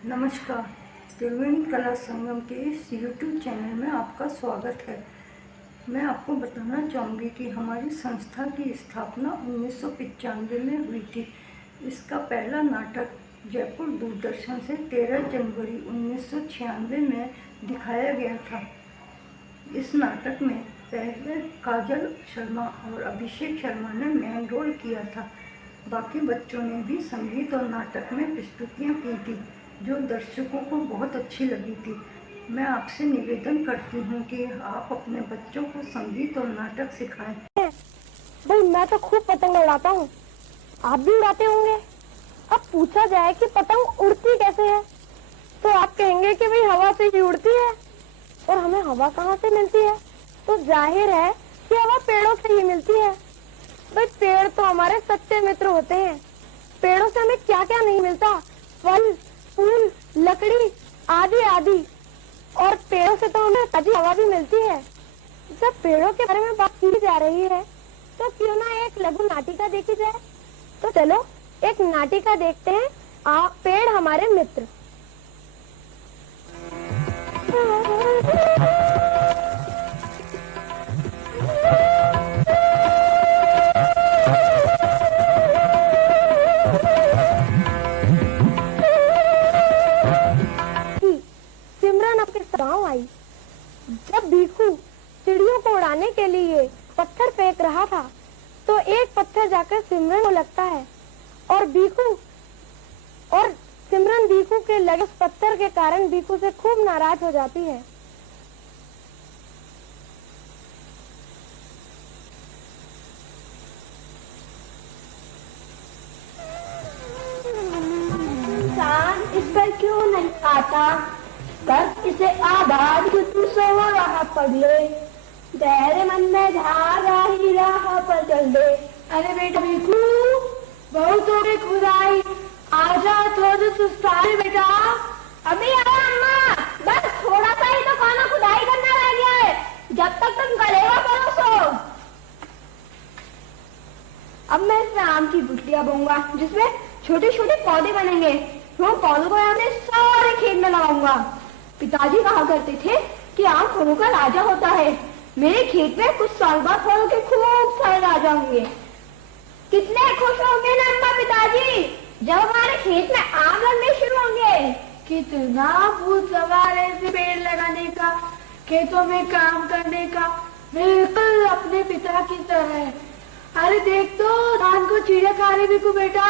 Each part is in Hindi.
नमस्कार। त्रिवेणी कला संगम के इस YouTube चैनल में आपका स्वागत है। मैं आपको बताना चाहूँगी कि हमारी संस्था की स्थापना 1995 में हुई थी। इसका पहला नाटक जयपुर दूरदर्शन से 13 जनवरी 1996 में दिखाया गया था। इस नाटक में पहले काजल शर्मा और अभिषेक शर्मा ने मेन रोल किया था। बाकी बच्चों ने भी संगीत और नाटक में प्रस्तुतियाँ की थी जो दर्शकों को बहुत अच्छी लगी थी। मैं आपसे निवेदन करती हूँ कि आप अपने बच्चों को संगीत और नाटक सिखाएं। भाई मैं तो खूब पतंग उड़ाता हूँ, आप भी उड़ाते होंगे। अब पूछा जाए कि पतंग उड़ती कैसे है तो आप कहेंगे कि भाई हवा से ही उड़ती है। और हमें हवा कहाँ से मिलती है? तो जाहिर है कि हवा पेड़ों से ही मिलती है। भाई पेड़ तो हमारे सच्चे मित्र होते हैं। पेड़ों से हमें क्या क्या नहीं मिलता, फल, फूल, लकड़ी आदि आदि। और पेड़ों से तो हमें ताजी हवा भी मिलती है। जब पेड़ों के बारे में बात की जा रही है तो क्यों ना एक लघु नाटिका देखी जाए। तो चलो एक नाटिका देखते हैं, आप पेड़ हमारे मित्र। सिमरन अपने गांव आई। जब बीकू चिड़ियों को उड़ाने के लिए पत्थर फेंक रहा था तो एक पत्थर जाकर सिमरन को लगता है और सिमरन बीकू के लगे उस पत्थर के कारण बीकू से खूब नाराज हो जाती है। इंसान इस पर क्यों नहीं आता? कर इसे आबाद कि तू सो रहा पढ़ ले, तेरे मन में धारा ही राह पर चल दे। अरे बेटा बीकू, बहुत हो गई खुदाई, आजा थोड़ी सुस्ताई बेटा। अभी आया अम्मा, बस थोड़ा सा ही तो खाना खुदाई करना रह गया है, जब तक तुम करेगा करो सो। अब मैं इसमें आम की गुठलियां बोऊंगा जिसमें छोटे छोटे पौधे बनेंगे। वो पौधों को अपने सारे खेत में लगाऊंगा। पिताजी कहा करते थे कि आम फलों का राजा होता है। मेरे खेत में कुछ साल बाद फलों के खूब सारे राजा होंगे। कितने खुश होंगे ना अम्मा पिताजी जब हमारे खेत में आम लगने शुरू होंगे। कितना भूत सवार है इसे पेड़ लगाने का, खेतों में काम करने का, बिल्कुल अपने पिता की तरह। अरे देख तो धान को चिड़िया खा रही बिकू बेटा।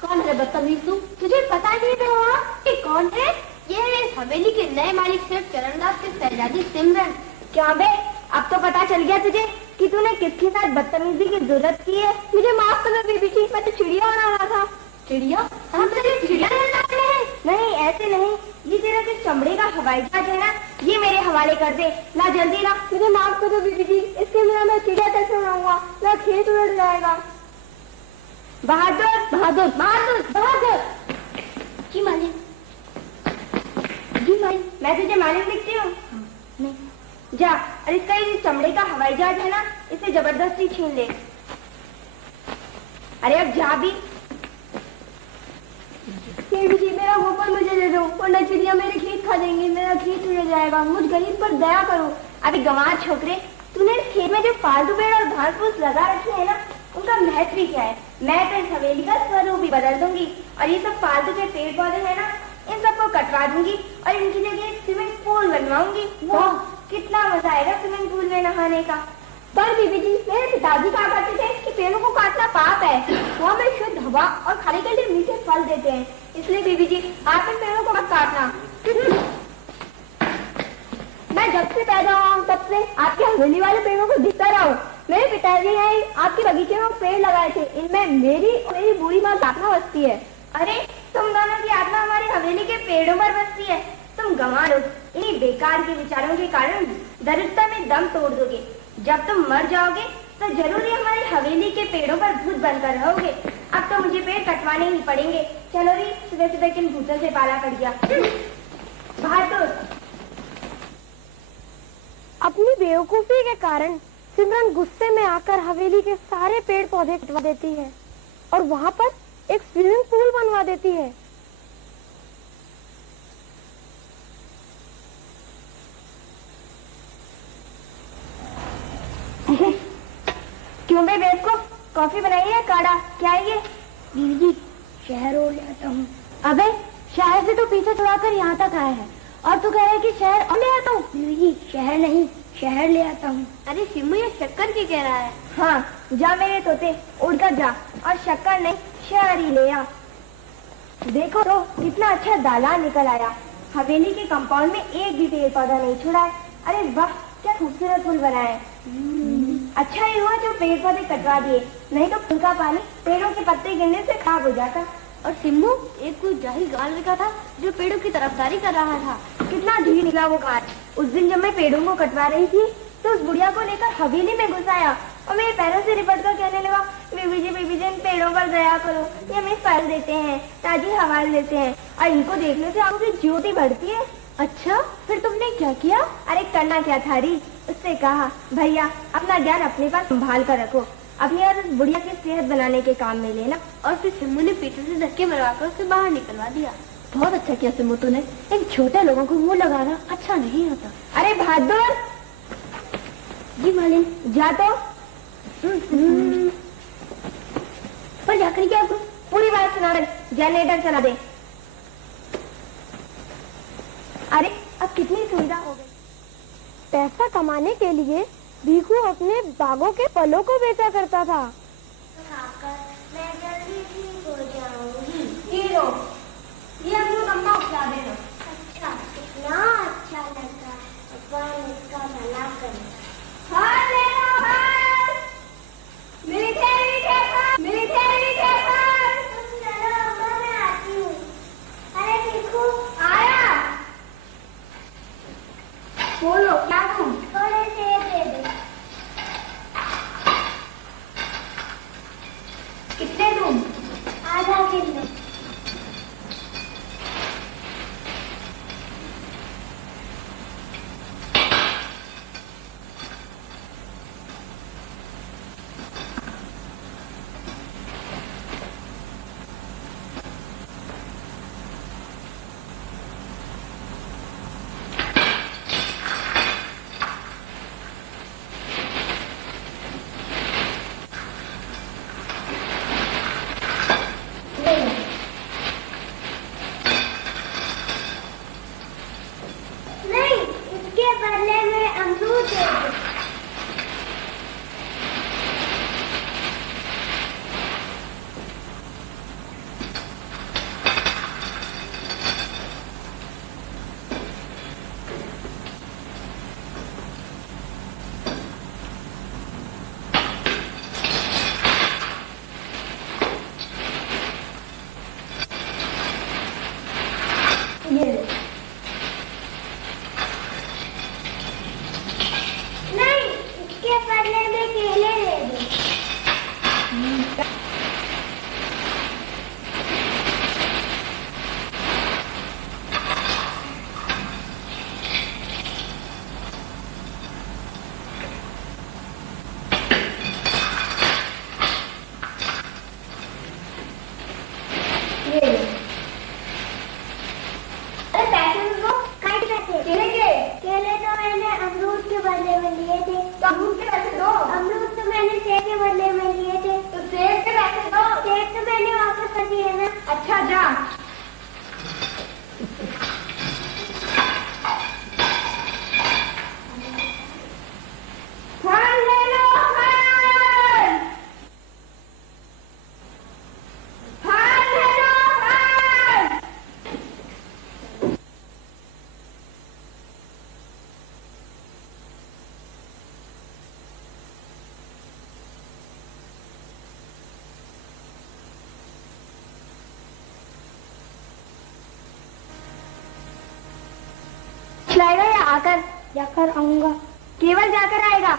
कौन है बदतमीज तू? तुझे पता नहीं रहा कि कौन है? ये है इस हवेली के नए मालिक सिर्फ चरणदास के शहजादी सिमरन। क्या बे, अब तो पता चल गया तुझे कि तूने किसके साथ बदतमीजी की जरूरत की है। मुझे माफ कर बेबी जी, मैं तो चिड़िया उड़ा रहा था। चिड़िया? हम तुझे चिड़िया उड़ाते हैं? नहीं ऐसे नहीं, ये तेरा जो चमड़े का हवाई जहाज है ना, ये मेरे हवाले कर दे। ला जल्दी ला। मुझे माफ कर दो बेबी जी, इसके बिना मैं चिड़िया कैसे उड़ाऊंगा? मेरा खेत उड़ जाएगा। बहादुर बहादुर बहादुर बहादुर। जी मालिक, जी मालिक, मैं तुझे मालिक दिखती हूँ? नहीं। जा, और इसका ये चमड़े का हवाई जहाज है ना, इसे जबरदस्ती छीन ले। अरे अब जा भी। जी मेरा गोपाल मुझे दे दो, वरना चिड़िया मेरे खेत खा देंगी, मेरा खेत उड़ जाएगा। मुझ गरीब पर दया करो। अभी गंवार छोकरे, तूने इस खेत में जो फालतू पेड़ और घास फूस लगा रखे है ना, उनका महत्व भी क्या है? मैं तो इस हवेली का स्वरूप भी बदल दूंगी और ये सब फालतू के पेड़ पौधे हैं ना, इन सबको कटवा दूंगी और इनकी जगह एक स्विमिंग पूल बनवाऊंगी। वाह, कितना मजा आएगा स्विमिंग पूल में नहाने का। पर बीबी जी, मेरे पिताजी कहा करते थे कि पेड़ों को काटना पाप है, वो हमें शुद्ध हवा और खाने के लिए मीठे फल देते हैं। इसलिए बीबी जी, आप इन पेड़ों को मत काटना। मैं जब से पैदा हुआ हूँ तब से आपके हवेली वाले पेड़ों को दिखता रहा हूँ। मेरे पिताजी ने आपके बगीचे में पेड़ लगाए थे, इनमें मेरी और मेरी बूढ़ी माँ आत्मा बसती है। अरे तुम दोनों की आत्मा हमारी हवेली के पेड़ों पर बसती है। तुम गंवार हो, इन्हीं बेकार के विचारों के कारण दरिद्रता में दम तोड़ दोगे। जब तुम मर जाओगे तो जरूर हमारी हवेली के पेड़ों पर भूत बनकर रहोगे। अब तो मुझे पेड़ कटवाने ही पड़ेंगे। चलो री, सुबह सुबह किन भूतों से पाला पड़ गया। बहादुर, अपनी बेवकूफी के कारण सिमरन गुस्से में आकर हवेली के सारे पेड़ पौधे कटवा देती है और वहाँ पर एक स्विमिंग पूल बनवा देती है। क्यों भाई बेब को कॉफी बनाई है काढ़ा क्या है ये? दीदी जी शहर और ले आता हूँ। अबे शहर से तो पीछे छुड़ाकर यहाँ तक आया है और तू कह रहा है कि शहर और ले आता हूँ। दीदी जी शहर नहीं शहर ले आता हूँ। अरे सिम्मू ये शक्कर की कह रहा है। हाँ जा मेरे तोते उड़कर जा और शक्कर नहीं शहर ही ले आ। देखो तो कितना अच्छा दालान निकल आया। हवेली के कंपाउंड में एक भी पेड़ पौधा नहीं छुड़ा है। अरे वाह क्या खूबसूरत फूल बनाए। अच्छा ही हुआ जो पेड़ पौधे कटवा दिए, नहीं तो फूल का पानी पेड़ों के पत्ते गिरने से खराब हो जाता। और सिम्मू एक कोई जाहिल गाल लड़का था जो पेड़ों की तरफदारी कर रहा था। कितना ढीठ निकला वो गाल। उस दिन जब मैं पेड़ों को कटवा रही थी तो उस बुढ़िया को लेकर हवेली में घुस आया और मेरे पैरों से लिपट कर कहने लगा बीबी जी इन पेड़ों पर दया करो, ये हमें फल देते हैं, ताजी हवा देते हैं और इनको देखने से आंखों की ज्योति बढ़ती है। अच्छा फिर तुमने क्या किया? अरे करना क्या था री, उससे कहा भैया अपना ज्ञान अपने पास संभाल कर रखो, अपनी और उस बुढ़िया की सेहत बनाने के काम में लेना। और फिर सिम्मू ने पीछे से धक्के मरवाकर उसे बाहर निकलवा दिया। बहुत अच्छा किया सिम्मू तूने, इन छोटे लोगों को मुंह लगाना अच्छा नहीं होता। अरे बहादुर जी मालिन जा तो। पर जाकर क्या करूं? पूरी बात सुना दे, जनरेटर चला दे। अरे अब कितनी सुविधा हो गई। पैसा कमाने के लिए भीखू अपने बागों के फलों को बेचा करता था। मैं जल्दी ठीक हो जाऊंगी। हीरो ये अमरूद अम्मा खिला देना। अच्छा कितना अच्छा लगा, भगवान इसका भला करे। फल ले लो फल, मीठे मीठे फल, मीठे मीठे फल। तुम चलो अम्मा मैं आती हूँ। अरे भीखू आया। बोलो क्या तुम? थोड़े सेब दे दो। कितने दूं? आधा किलो। नहीं इसके बदले में अमरूद दे दो। ये लो। नहीं इसके बदले में केले दे दो। ये लो। अरे पैसे दो, काहे के पैसे? केले के? केले तो मैंने अमरूद के बदले में लिए थे। तो अमरूद के पैसे दो। अमरूद तो मैंने सेब के बदले में लिए थे। तो सेब के पैसे दो। सेब तो मैंने वापस कर दिए ना। अच्छा जा। फल ले लो फल। फल ले लो फल। लाएगा या आकर? जाकर आऊंगा। केवल जाकर आएगा?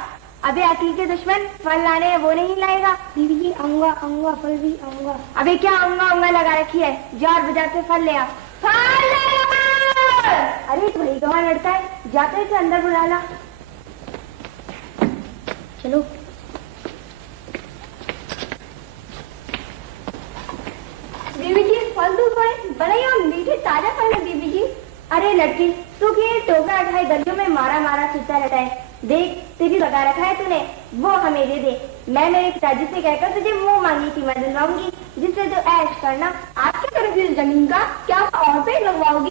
अबे अकील के दुश्मन फल लाने हैं वो नहीं लाएगा। दीदी जी आऊंगा आऊंगा फल भी आऊंगा। अबे क्या आऊंगा आऊंगा लगा रखी है, जार बाजार से फल ले आ। फल ले लो। अरे भाई कहाँ लड़ता है, जाते से अंदर बुला ला। चलो। बीबी जी फल तो थोड़े बड़े और मीठे ताजा फल है बीबी जी। अरे लड़की, तू ये टोकरा उठाए गलियों में मारा मारा फिरता रहता है। देख, तेरी लगा रखा है तूने, वो हमें दे दे। मैं मेरे पिताजी से कहकर तुझे मुंह मांगी कीमत दिलवाऊंगी, जिससे तू ऐश करना। आपकी तरफ इस जमीन का क्या और पेड़ लगवाओगी?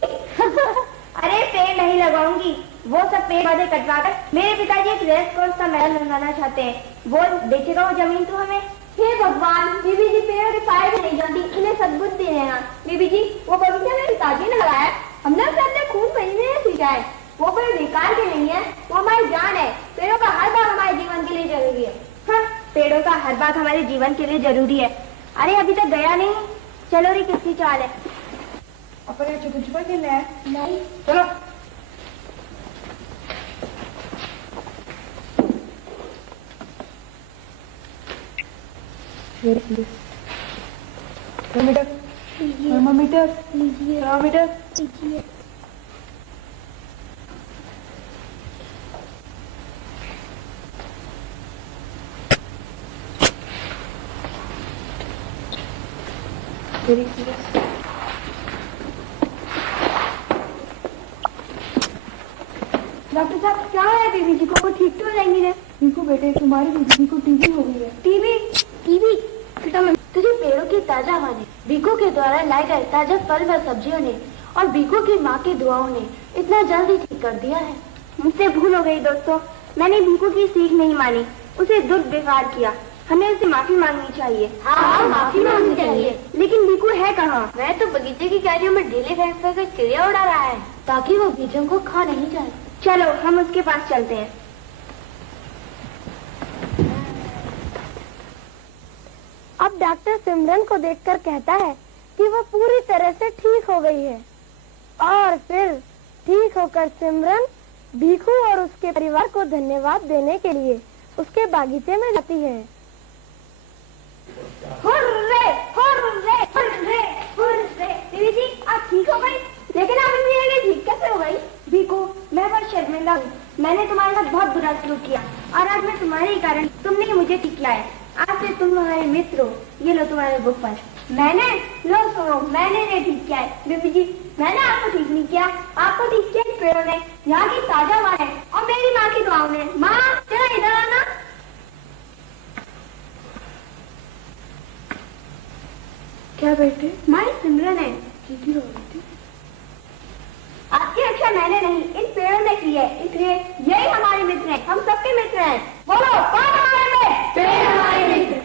अरे पेड़ नहीं लगाऊंगी, वो सब पेड़ पौधे कटवाकर मेरे पिताजी एक रेस कोर्स का महल बनवाना चाहते हैं। बोल, बेचेगा वो जमीन तू हमें? हे भगवान, बीबी जी पेड़ों के फायदे नहीं जानती, इन्हें सद्बुद्धि देना। बीबी जी, वो बगीचा मेरे पिताजी ने लगाया, हमने उसे अपने खून पसीने से सींचा है। वो पेड़ बेकार के नहीं है, वो हमारी जान है। पेड़ों का हर भाग हमारे जीवन के लिए जरूरी है। हाँ, पेड़ों का हर भाग हमारे जीवन के लिए जरूरी है। अरे अभी तक गया नहीं, चलो रे किसकी चाल है? अपने छुपा छुपा खेलना है? नहीं, चलो। Thermometer, thermometer, thermometer. लीजिए। डॉक्टर साहब, क्या है बीबी जी को? वो ठीक तो हो जाएंगी ना? देखो बेटे, तुम्हारी बीबी को टीबी हो गई है। टीवी टीवी तुझे पेड़ों की ताजा हवा ने, बीको के द्वारा लाए गए ताजा फल व सब्जियों ने और बीको की माँ की दुआओं ने इतना जल्दी ठीक कर दिया है। मुझसे भूल हो गई दोस्तों, मैंने बीको की सीख नहीं मानी, उसे दुर्व्यवहार किया। हमें उसे माफी मांगनी चाहिए। हाँ, माफी मांगनी चाहिए। लेकिन बीकू है कहाँ? वह तो बगीचे की क्यारियों में ढीले फेंक कर चिड़िया उड़ा रहा है, ताकि वो बीजों को खा नहीं जाए। चलो हम उसके पास चलते हैं। अब डॉक्टर सिमरन को देखकर कहता है कि वह पूरी तरह से ठीक हो गई है। और फिर ठीक होकर सिमरन भीखू और उसके परिवार को धन्यवाद देने के लिए उसके बागीचे में जाती है। Hurray, hurray, hurray, hurray. बीबी जी, आप ठीक हो गई? लेकिन आप इतनी ठीक कैसे हो गई? भीखू, मैं बहुत शर्मिंदा हूँ। मैंने तुम्हारे साथ बहुत बुरा सलूक किया और आज मैं तुम्हारे ही कारण तुमने ही मुझे ठीक किया है। आज से तुम हमारे मित्र हो। ये लो तुम्हारे बुक पर। मैंने लो सुनो, मैंने नहीं ठीक किया है बीबी जी, मैंने आपको ठीक नहीं किया, आपको ठीक किया पेड़ों ने, यहाँ की ताजा हवा है और मेरी माँ की दुआओं ने। माँ, चलो इधर आना। क्या बेटे? माँ, सिमरन है। ठीक हो गई थी। आपकी रक्षा मैंने नहीं, इन पेड़ों ने की है, इसलिए यही हमारे मित्र हैं। हम सबके मित्र हैं। बोलो, कौन हमारे मित्र? पेड़ हमारे मित्र।